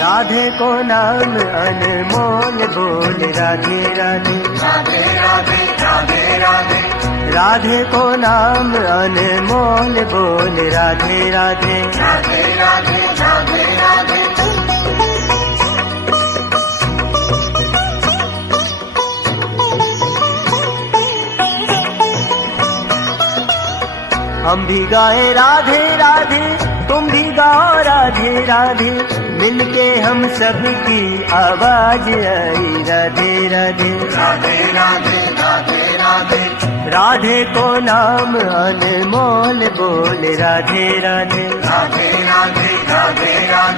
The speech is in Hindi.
राधे को नाम अनमोल बोल राधे राधे राधे राधे राधे राधे राधे को नाम अनमोल बोल राधे राधे राधे राधे राधे राधे हम भी गाए राधे राधे तुम भी गाओ राधे राधे मिलके हम सबकी आवाज आई राधे राधे राधे राधे राधे राधे राधे को नाम अनमोल बोल राधे राधे राधे राधे राधे राधे